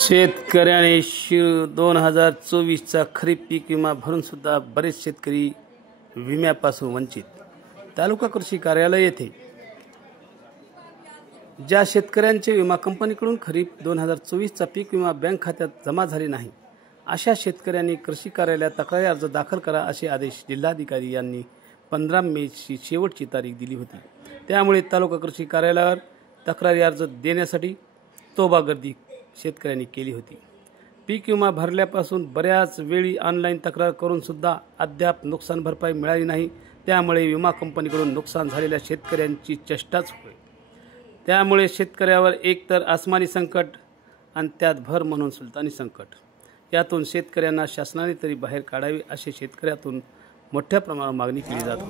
शेतकऱ्याने 2024चा खरीप पीक विमा भरून सुद्धा बरेच शेतकरी विम्यापासून वंचित। तालुका कृषी कार्यालय येथे ज्या शेतकऱ्यांचे विमा कंपनीकडून खरीप 2024चा पीक विमा बँक खात्यात जमा झाले नाही, अशा शेतकऱ्यांनी कृषी कार्यालयात तक्रारी अर्ज दाखल करा असे आदेश जिल्हाधिकारी यांनी 15 मेची शेवटची तारीख दिली होती। त्यामुळे तालुका कृषी कार्यालयावर तक्रारी अर्ज देण्यासाठी तोबा गर्दी शेतकऱ्यांनी केली होती। पीक विमा भरल्यापासून बऱ्याच वेळी ऑनलाईन तक्रार करून सुद्धा अद्याप नुकसान भरपाई मिळाली नाही। त्यामुळे विमा कंपनीकडून नुकसान झालेल्या शेतकऱ्यांची चेष्टाच होईल। त्यामुळे शेतकऱ्यावर एकतर आसमानी संकट आणि त्यात भर म्हणून सुलतानी संकट, यातून शेतकऱ्यांना शासनाने तरी बाहेर काढावे असे शेतकऱ्यातून मोठ्या प्रमाणावर मागणी केली जाते।